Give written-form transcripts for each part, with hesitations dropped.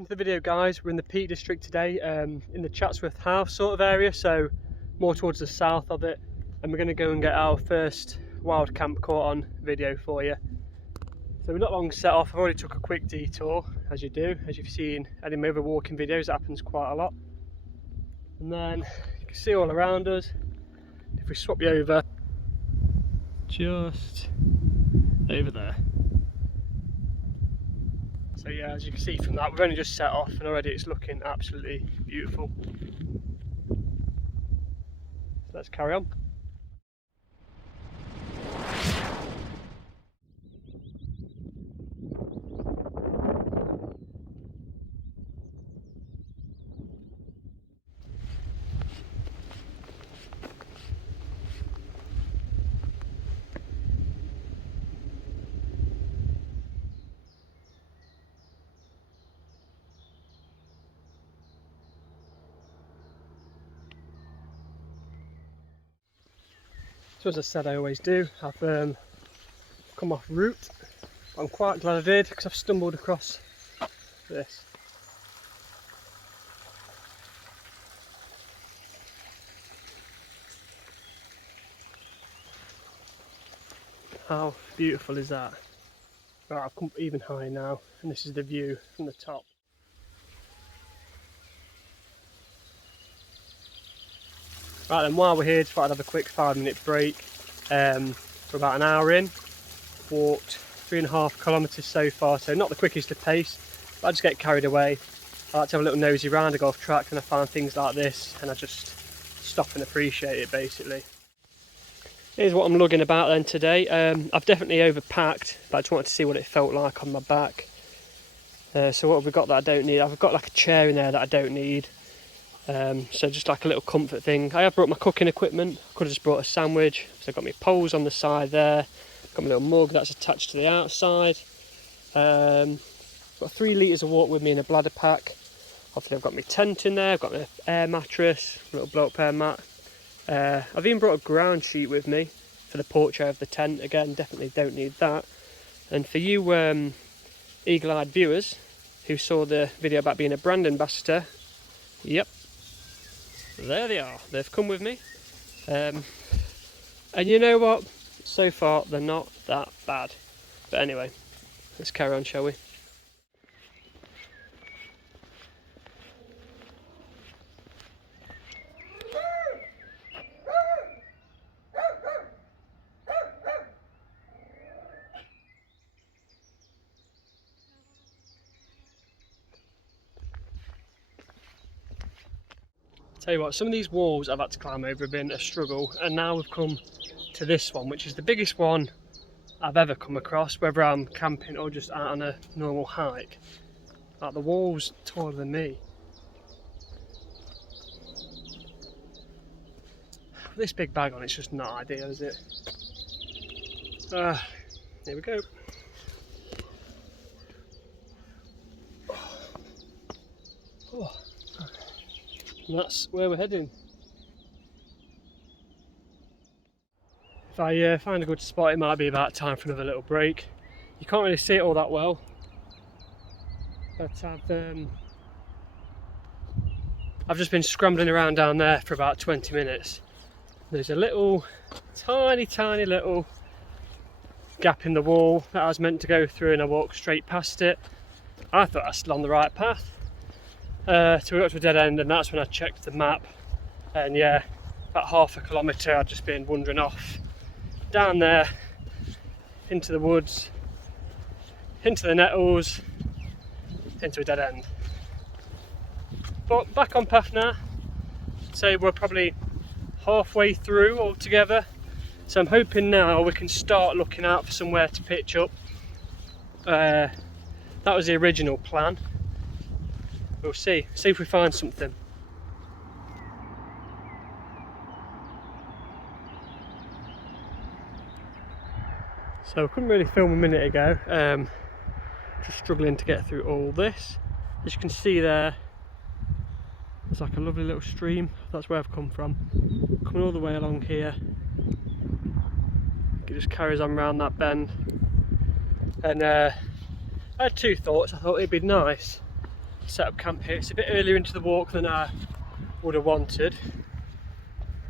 Welcome to the video, guys. We're in the Peak District today, in the Chatsworth House sort of area, so more towards the south of it, and we're going to go and get our first Wildcamp caught on video for you. So we're not long set off. I've already took a quick detour, as you do, as you've seen any of my other walking videos. It happens quite a lot. And then you can see all around us. If we swap you over, just over there. So yeah, as you can see from that, we've only just set off and already it's looking absolutely beautiful. So let's carry on. So as I said, I always do, I've come off route. I'm quite glad I did, because I've stumbled across this. How beautiful is that? Right, I've come even higher now, and this is the view from the top. Right then, while we're here, just thought I'd have a quick 5-minute break. We're about an hour in, walked 3.5 kilometres so far, so not the quickest of pace, but I just get carried away. I like to have a little nosy round a golf track and I find things like this and I just stop and appreciate it basically. Here's what I'm lugging about then today. I've definitely overpacked, but I just wanted to see what it felt like on my back. So what have we got that I don't need? I've got like a chair in there that I don't need. So just like a little comfort thing. I have brought my cooking equipment. I could have just brought a sandwich. So I've got my poles on the side there. Got my little mug that's attached to the outside. Got 3 litres of water with me in a bladder pack. Obviously I've got my tent in there. I've got my air mattress, a little blow up air mat. I've even brought a ground sheet with me for the porch area of the tent. Again, definitely don't need that. And for you eagle-eyed viewers who saw the video about being a brand ambassador, yep, there they are. They've come with me. And you know what? So far, they're not that bad. But anyway, let's carry on, shall we? Tell you what, some of these walls I've had to climb over have been a struggle, and now we've come to this one, which is the biggest one I've ever come across, whether I'm camping or just out on a normal hike. Like, the wall's taller than me. With this big bag on, it's just not ideal, is it? Here we go. Oh. And that's where we're heading. If I find a good spot, it might be about time for another little break. You can't really see it all that well, but I've just been scrambling around down there for about 20 minutes. There's a little, tiny little gap in the wall that I was meant to go through, and I walked straight past it. I thought I was still on the right path. So we got to a dead end, and that's when I checked the map, and yeah, about 1/2 kilometre I'd just been wandering off down there into the woods, into the nettles, into a dead end. But back on path now, so we're probably halfway through altogether, so I'm hoping now we can start looking out for somewhere to pitch up. That was the original plan. We'll see if we find something. So I couldn't really film a minute ago, just struggling to get through all this. As you can see there, there's like a lovely little stream. That's where I've come from. Coming all the way along here. It just carries on round that bend. And I had 2 thoughts. I thought it'd be nice set up camp here. It's a bit earlier into the walk than I would have wanted.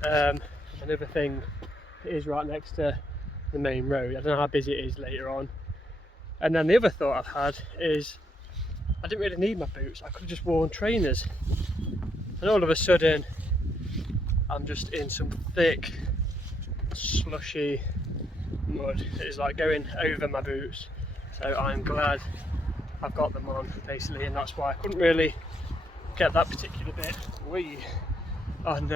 Another thing, it is right next to the main road. I don't know how busy it is later on. And then the other thought I've had is I didn't really need my boots. I could have just worn trainers. And all of a sudden I'm just in some thick, slushy mud. It's like going over my boots. So I'm glad I've got them on basically, and that's why I couldn't really get that particular bit on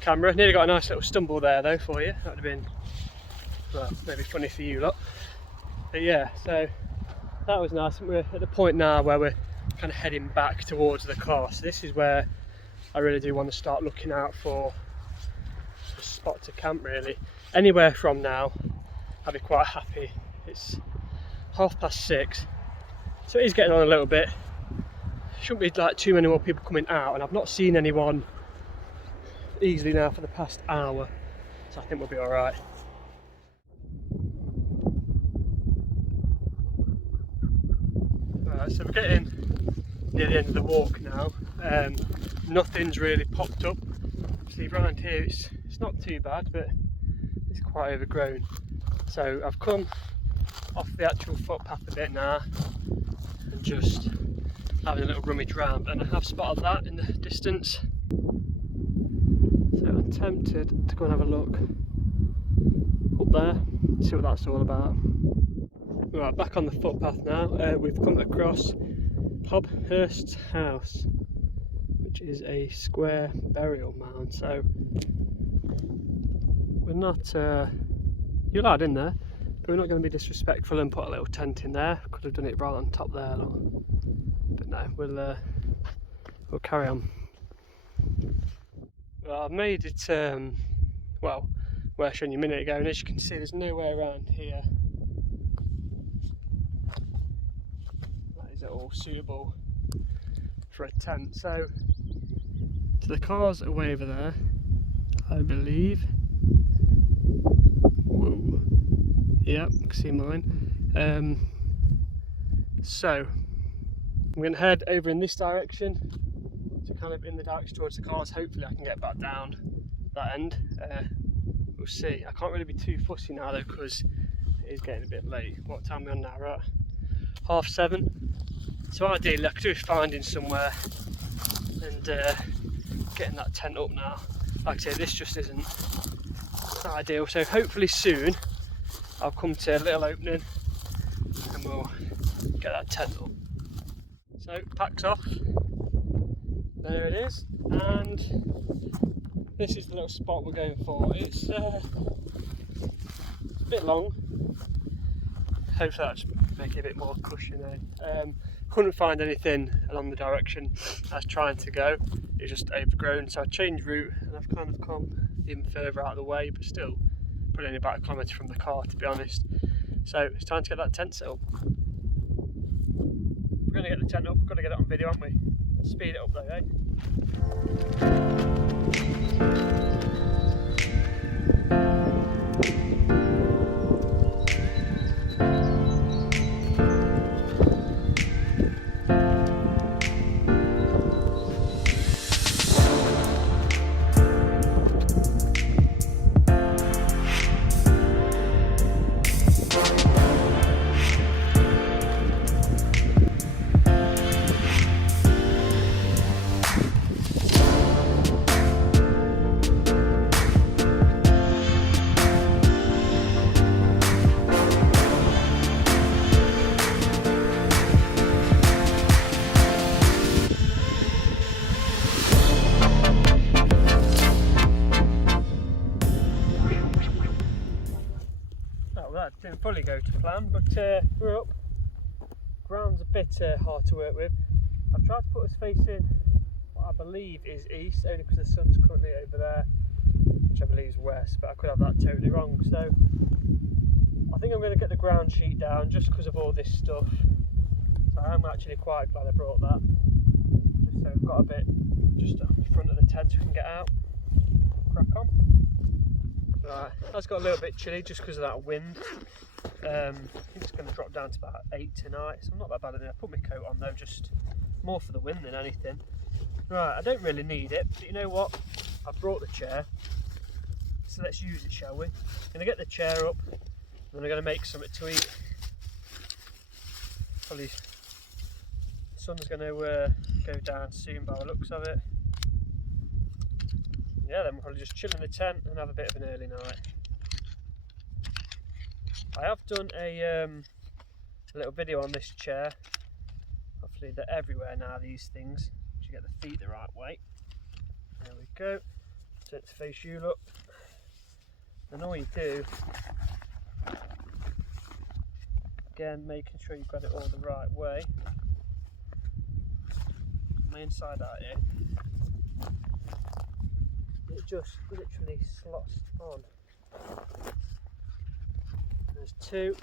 camera. Nearly got a nice little stumble there though for you. That would have been, well, maybe funny for you lot. But yeah, so that was nice. And we're at the point now where we're kind of heading back towards the car. So this is where I really do want to start looking out for a spot to camp really. Anywhere from now, I'll be quite happy. It's 6:30, so it is getting on a little bit. Shouldn't be like too many more people coming out, and I've not seen anyone easily now for the past hour, so I think we'll be all right. Right, so we're getting near the end of the walk now. Nothing's really popped up. See, around here it's not too bad, but it's quite overgrown. So I've come off the actual footpath a bit now and just having a little rummage round, and I have spotted that in the distance. So I'm tempted to go and have a look up there, see what that's all about. Right, back on the footpath now. We've come across Chatsworth House, which is a square burial mound. So we're not, you're allowed in there, but we're not going to be disrespectful and put a little tent in there. Could have done it right on top there, look. But no, we'll carry on. Well, I've made it, well, where I showed you a minute ago, and as you can see, there's nowhere around here that is at all suitable for a tent. So the car's away over there, I believe. Whoa. Yep, you can see mine. So I'm going to head over in this direction, to kind of in the direction towards the cars. Hopefully I can get back down that end. We'll see. I can't really be too fussy now though, because it is getting a bit late. What time are we on now? Right, 7:30. So ideally I could do with finding somewhere and getting that tent up now. Like I say, this just isn't ideal. So hopefully soon I'll come to a little opening and we'll get that tent up. So pack's off. There it is, and this is the little spot we're going for. It's a bit long. Hopefully that'll just make it a bit more cushiony. Couldn't find anything along the direction I was trying to go. It was just overgrown, so I changed route and I've kind of come even further out of the way, but still probably only about 1 kilometre from the car, to be honest. So it's time to get that tent set up. We're going to get the tent up, we've got to get it on video, haven't we? Speed it up though, eh? That didn't fully go to plan, but we're up. Ground's a bit hard to work with. I've tried to put us facing what I believe is east, only because the sun's currently over there, which I believe is west, but I could have that totally wrong. So I think I'm going to get the ground sheet down just because of all this stuff. So I'm actually quite glad I brought that, just so we've got a bit just on the front of the tent so we can get out. Crack on. Right, that's got a little bit chilly just because of that wind. I think it's going to drop down to about 8 tonight, so I'm not that bad at it. I put my coat on though, just more for the wind than anything. Right, I don't really need it, but you know what? I brought the chair, so let's use it, shall we? I'm going to get the chair up, and then I'm going to make something to eat. Probably the sun's going to go down soon by the looks of it. Yeah, then we'll probably just chill in the tent and have a bit of an early night. I have done a little video on this chair. Hopefully they're everywhere now, these things. You get the feet the right way. There we go. Turn it to face you, look. And all you do, again, making sure you've got it all the right way. My inside out here. It just literally slots on. There's two.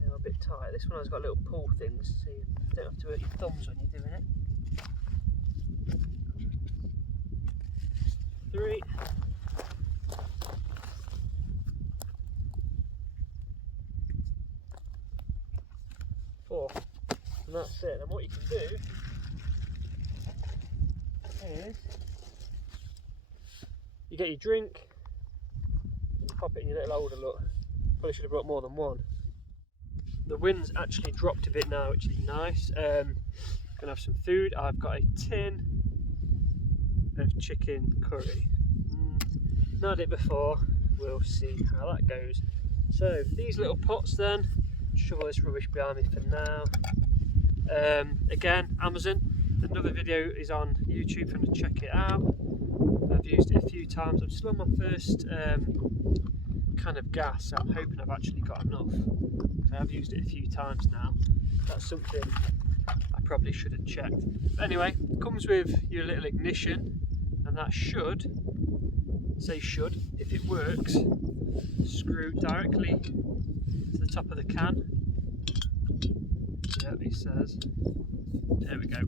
They're a bit tight. This one has got little pull things, so you don't have to hurt your thumbs when you're doing it. 3. 4. And that's it. And what you can do is you get your drink and you pop it in your little holder, look. Probably should have brought more than one. The wind's actually dropped a bit now, which is nice. Gonna have some food. I've got a tin of chicken curry. Not had it before, we'll see how that goes. So these little pots then, shovel this rubbish behind me for now. Again, Amazon. Another video is on YouTube if you want to check it out. I've used it a few times. I'm still on my first can of gas, so I'm hoping I've actually got enough. I have used it a few times now. That's something I probably should have checked. But anyway, it comes with your little ignition, and that should, say should, if it works, screw directly to the top of the can. Yeah, he says. There we go.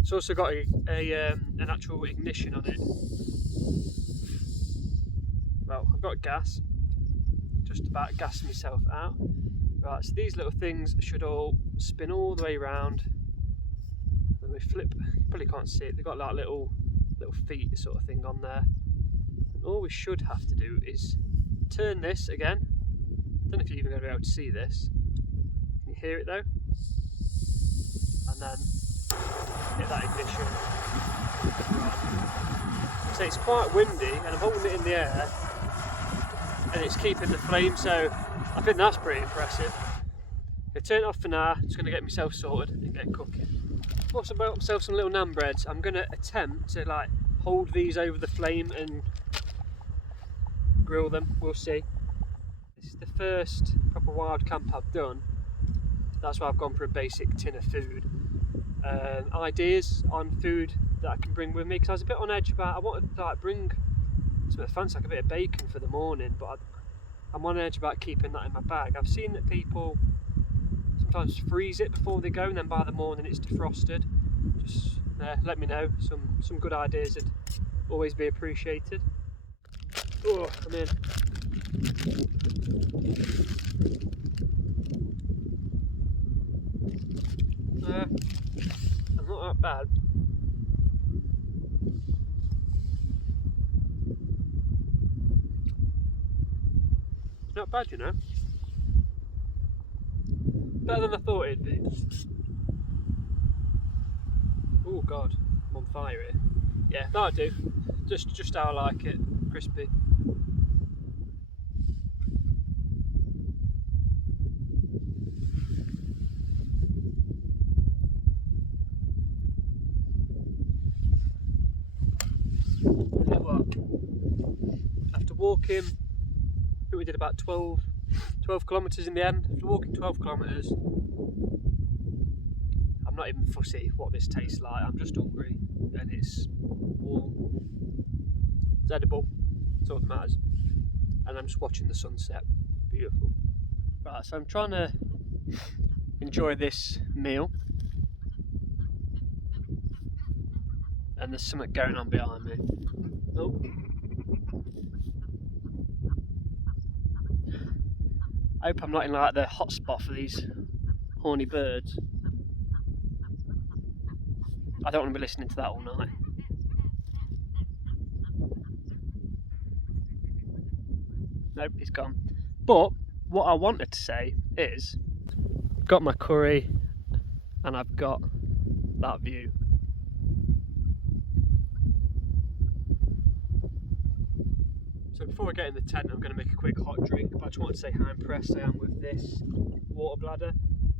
It's also got an actual ignition on it. Well, I've got gas, just about gassing myself out. Right, so these little things should all spin all the way around. And we flip, you probably can't see it, they've got like little feet sort of thing on there. And all we should have to do is turn this again. I don't know if you're even going to be able to see this. Can you hear it though? And then hit that ignition. Right. So it's quite windy and I'm holding it in the air and it's keeping the flame, so I think that's pretty impressive. I'm going to turn it off for now, just going to get myself sorted and get cooking. I've also bought myself some little naan breads. I'm going to attempt to like hold these over the flame and grill them, we'll see. This is the first proper wild camp I've done. That's why I've gone for a basic tin of food. Ideas on food that I can bring with me, because I was a bit on edge about, I wanted to like bring something fancy, like a bit of bacon for the morning, but I'm on edge about keeping that in my bag. I've seen that people sometimes freeze it before they go and then by the morning it's defrosted. Just let me know, some good ideas would always be appreciated. Oh, I'm in. I'm not that bad. Not bad, you know. Better than I thought it'd be. Oh god, I'm on fire here. Yeah, that'll do. Just how I like it, crispy. After walking, I think we did about 12 kilometres in the end. After walking 12 kilometres, I'm not even fussy what this tastes like. I'm just hungry and it's warm. It's edible, that's all that matters. And I'm just watching the sunset. Beautiful. Right, so I'm trying to enjoy this meal. And there's something going on behind me. Oh. I hope I'm not in like the hot spot for these horny birds. I don't want to be listening to that all night. Nope, he's gone. But what I wanted to say is, I've got my curry and I've got that view. So before I get in the tent, I'm going to make a quick hot drink, but I just want to say how impressed I am with this water bladder.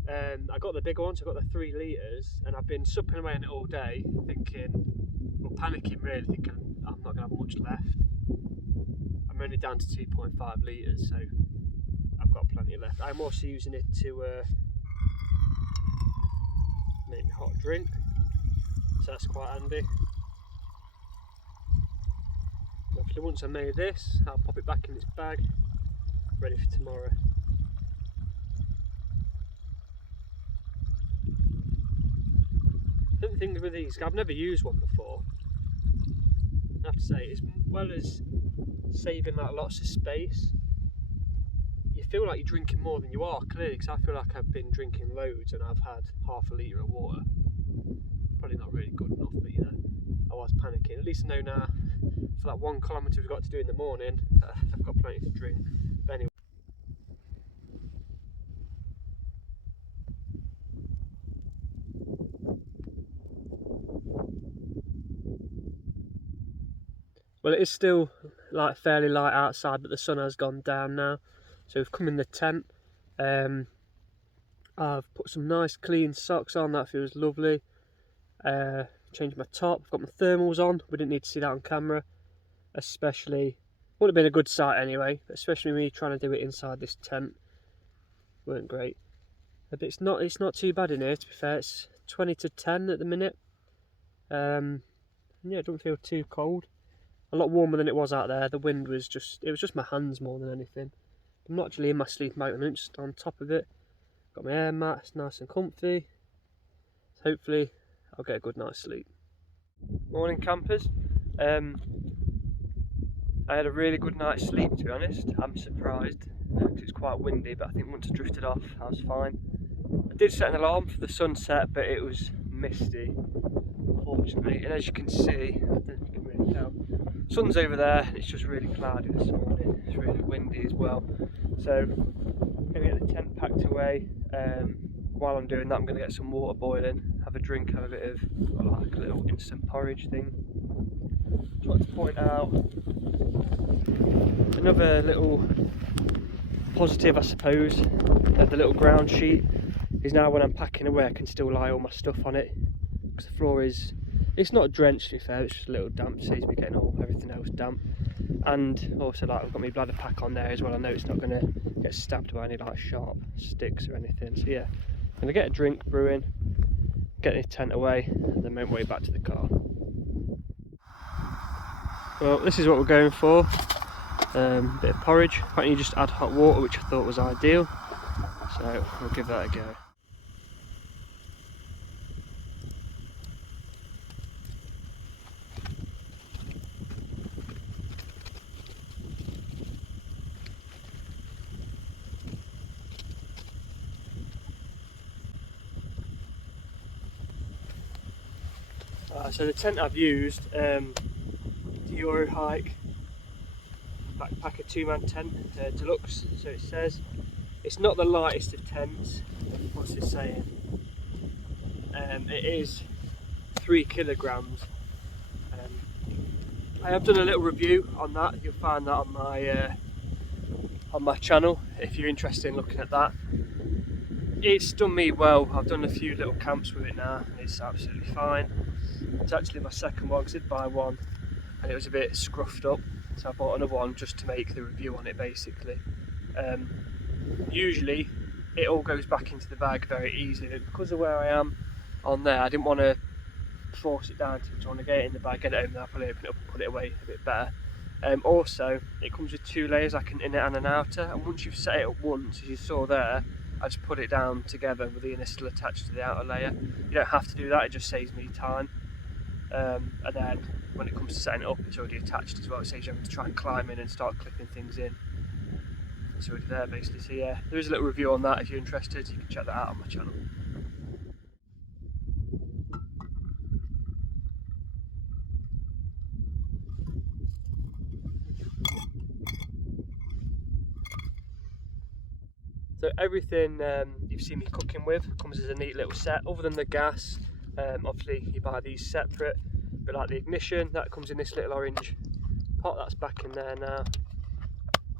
I got the bigger one, so I got the 3 litres, and I've been supping away on it all day, thinking, well, panicking really, thinking I'm not going to have much left. I'm only down to 2.5 litres, so I've got plenty left. I'm also using it to make me hot drink, so that's quite handy. Obviously once I made this, I'll pop it back in its bag, ready for tomorrow. I think the thing with these, I've never used one before. I have to say, as well as saving like lots of space, you feel like you're drinking more than you are, clearly, because I feel like I've been drinking loads and I've had half a litre of water. Probably not really good enough, but you know, I was panicking. At least I know now, for that 1 kilometre we've got to do in the morning, I've got plenty to drink. But anyway. Well, it is still like fairly light outside, but the sun has gone down now. So we've come in the tent. I've put some nice clean socks on, that feels lovely. Changed my top, I've got my thermals on. We didn't need to see that on camera, especially, would have been a good sight anyway, but especially me trying to do it inside this tent, weren't great. But it's not too bad in here, to be fair. It's 20 to 10 at the minute. Yeah, it doesn't feel too cold. A lot warmer than it was out there. The wind was just, it was just my hands more than anything. I'm not actually in my sleeping bag, I'm just on top of it. Got my air mat, it's nice and comfy. So hopefully I'll get a good night's sleep. Morning campers. I had a really good night's sleep, to be honest. I'm surprised, because it's quite windy, but I think once I drifted off I was fine. I did set an alarm for the sunset, but it was misty, fortunately, and as you can see, I don't know if you can really tell, sun's over there and it's just really cloudy this morning. It's really windy as well, so I'm going to get the tent packed away. While I'm doing that, I'm going to get some water boiling, have a drink, have a bit of like a little instant porridge thing. Just wanted to point out another little positive, I suppose. The little ground sheet is now, when I'm packing away, I can still lie all my stuff on it, because the floor is, it's not drenched, to be fair, it's just a little damp, saves me getting everything else damp. And also, like, I've got my bladder pack on there as well. I know it's not going to get stabbed by any like sharp sticks or anything. So yeah, I'm going to get a drink brewing, get the tent away, and then make my way back to the car. Well, this is what we're going for. Bit of porridge. Apparently you just add hot water, which I thought was ideal. So we'll give that a go. So the tent I've used, the Euro Hike Backpacker 2-man tent, deluxe, so it says. It's not the lightest of tents. What's it saying? It is 3 kilograms. I have done a little review on that. You'll find that on my channel if you're interested in looking at that. It's done me well. I've done a few little camps with it now, and it's absolutely fine. It's actually my second one, because I did buy one and it was a bit scruffed up, so I bought another one just to make the review on it, basically. Usually it all goes back into the bag very easily, but because of where I am on there, I didn't want to force it down too much. I want to get it in the bag, get it home, and I'll probably open it up and put it away a bit better. Also, it comes with 2 layers, like an inner and an outer, and once you've set it up once, as you saw there, I just put it down together with the inner still attached to the outer layer. You don't have to do that, it just saves me time. And then when it comes to setting it up, it's already attached as well. It saves you having to try and climb in and start clipping things in. That's already there basically, so yeah, there is a little review on that if you're interested, you can check that out on my channel. So everything you've seen me cooking with comes as a neat little set, other than the gas. Obviously you buy these separate, but like the ignition, that comes in this little orange pot, that's back in there now,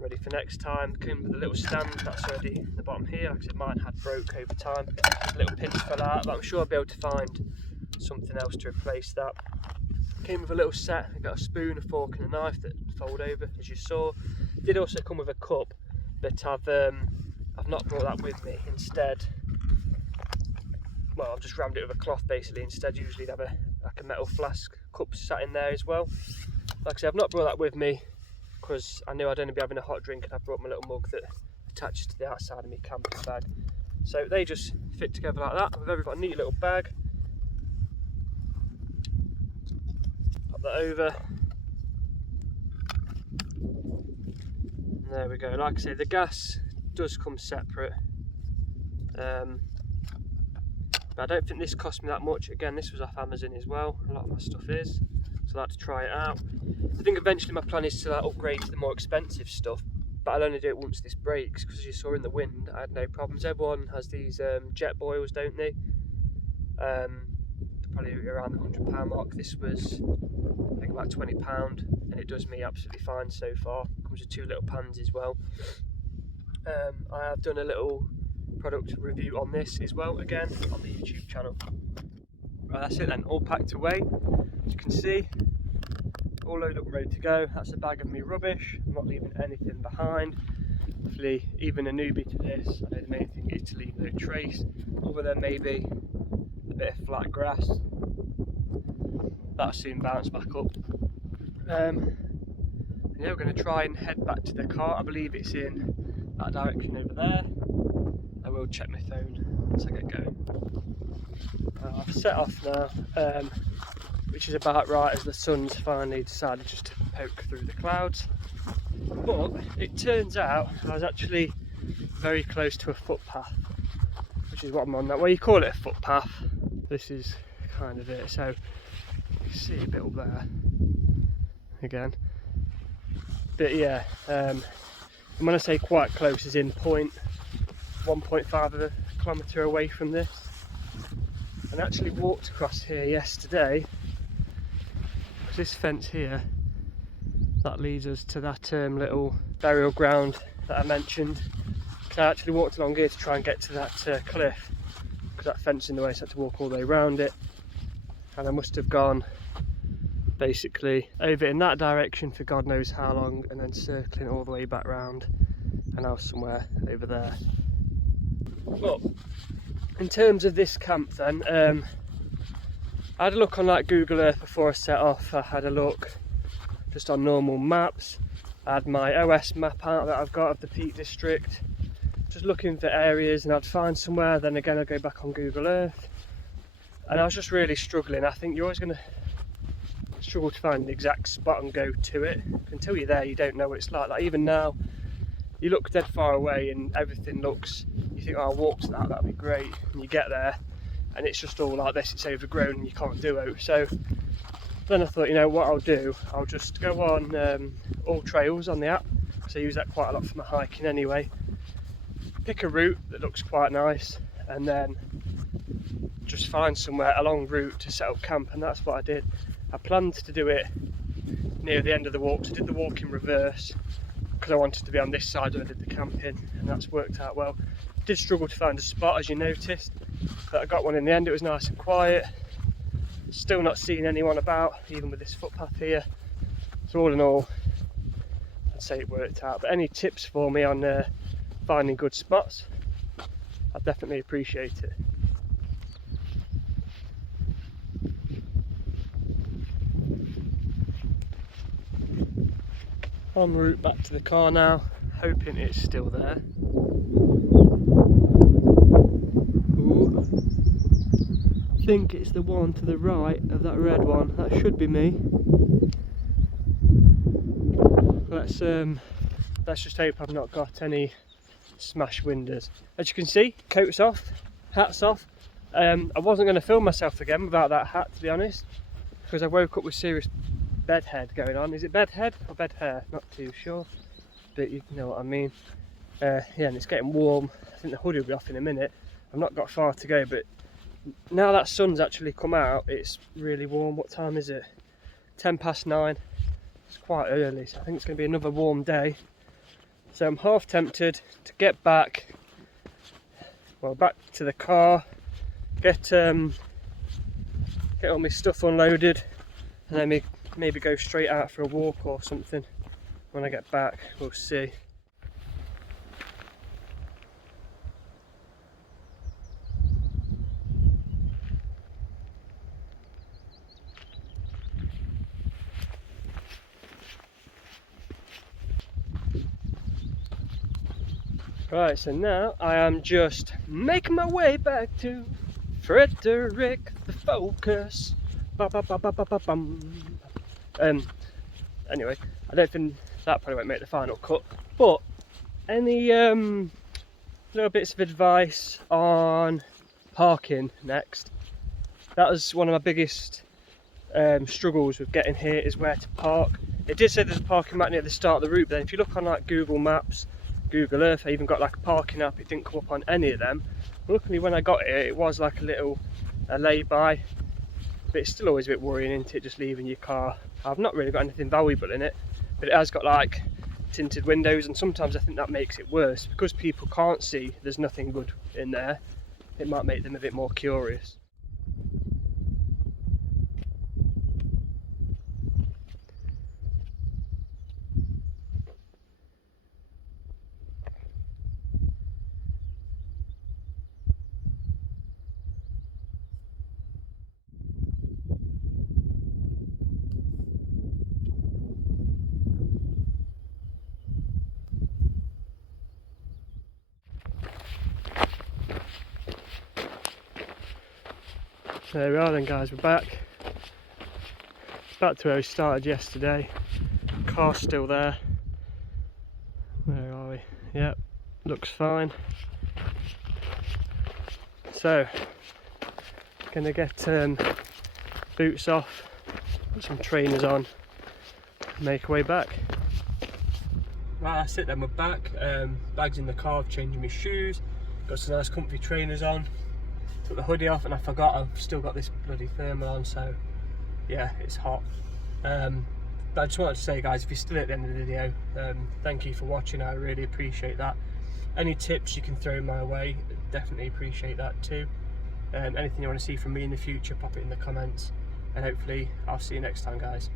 ready for next time. Came with a little stand, that's already in the bottom here, like I said, mine had broke over time, little pins fell out, but I'm sure I'll be able to find something else to replace that. Came with a little set, I got a spoon, a fork and a knife that fold over, as you saw. Did also come with a cup, but I've not brought that with me. Instead, well, I've just rammed it with a cloth basically. Instead, usually they'd have like a metal flask cup sat in there as well. Like I said, I've not brought that with me because I knew I'd only be having a hot drink, and I brought my little mug that attaches to the outside of my camping bag. So they just fit together like that. We've got a neat little bag. Pop that over. And there we go. Like I say, the gas does come separate. But I don't think this cost me that much. Again, this was off Amazon as well. A lot of my stuff is. So I like to try it out. I think eventually my plan is to upgrade to the more expensive stuff, but I'll only do it once this breaks, because as you saw in the wind, I had no problems. Everyone has these jet boils, don't they? Probably around the £100 mark. This was, I think, about £20, and it does me absolutely fine so far. Comes with 2 little pans as well. I have done a little product review on this as well, again on the YouTube channel. Right, that's it then, all packed away. As you can see, all loaded up, ready to go. That's a bag of me rubbish. I'm not leaving anything behind. Hopefully, even a newbie to this, I know the main thing is to leave no trace, other than maybe a bit of flat grass. That'll soon bounce back up. Yeah, we're going to try and head back to the car. I believe it's in that direction over there. I will check my phone once I get going. I've set off now, which is about right as the sun's finally decided just to poke through the clouds. But it turns out I was actually very close to a footpath, which is what I'm on now. Well, you call it a footpath. This is kind of it. So you can see a bit up there again. But yeah, and when I say quite close, is in 1.5 of a kilometre away from this. And actually walked across here yesterday. This fence here, that leads us to that little burial ground that I mentioned. I actually walked along here to try and get to that cliff, because that fence in the way, so I had to walk all the way around it. And I must have gone basically over in that direction for God knows how long, and then circling all the way back round, and I was somewhere over there. But in terms of this camp then, I had a look on like Google Earth before I set off. I had a look just on normal maps. I had my OS map out that I've got of the Peak District, just looking for areas, and I'd find somewhere, then again I'd go back on Google Earth, and I was just really struggling. I think you're always going to struggle to find the exact spot and go to it. Until you're there, you don't know what it's like. Like even now, you look dead far away and everything looks, you think, oh, I'll walk to that, that'd be great, and you get there and it's just all like this, it's overgrown and you can't do it. So then I thought, you know what I'll do, I'll just go on all trails on the app, because I use that quite a lot for my hiking anyway. Pick a route that looks quite nice, and then just find somewhere along route to set up camp, and that's what I did. I planned to do it near the end of the walk, so I did the walk in reverse, because I wanted to be on this side when I did the camping, and that's worked out well. Did struggle to find a spot, as you noticed, but I got one in the end. It was nice and quiet. Still not seeing anyone about, even with this footpath here. So all in all, I'd say it worked out. But any tips for me on finding good spots, I'd definitely appreciate it. En route back to the car now, hoping it's still there. Ooh. I think it's the one to the right of that red one. That should be me. Let's let's just hope I've not got any smash windows. As you can see, coat's off, hat's off. I wasn't going to film myself again without that hat, to be honest, because I woke up with serious bedhead going on. Is it bedhead or bed hair? Not too sure, but you know what I mean. Yeah, and it's getting warm. I think the hoodie will be off in a minute. I've not got far to go, but now that sun's actually come out, it's really warm. What time is it? 9:10. It's quite early, so I think it's going to be another warm day. So I'm half tempted to get back, well, back to the car, get all my stuff unloaded, and then maybe go straight out for a walk or something when I get back. We'll see. Right, so now I am just making my way back to Frederick the Focus. Anyway, I don't think that probably won't make the final cut, but any little bits of advice on parking next? That was one of my biggest struggles with getting here, is where to park. It did say there's a parking mat near the start of the route, but then if you look on like Google Maps, Google Earth, I even got like a parking app, it didn't come up on any of them. Luckily when I got here, it was like a lay-by, but it's still always a bit worrying, isn't it, just leaving your car. I've not really got anything valuable in it, but it has got like tinted windows, and sometimes I think that makes it worse, because people can't see there's nothing good in there. It might make them a bit more curious. So there we are then guys, we're back to where we started yesterday. Car's still there. Where are we? Yep, looks fine. So, gonna get boots off, put some trainers on, make our way back. Right, that's it then, we're back. Bags in the car, changing my shoes, got some nice comfy trainers on. Took the hoodie off and I forgot I've still got this bloody thermal on, so yeah, it's hot. But I just wanted to say guys, if you're still at the end of the video, thank you for watching, I really appreciate that. Any tips you can throw my way, definitely appreciate that too. Anything you want to see from me in the future, pop it in the comments, and hopefully I'll see you next time guys.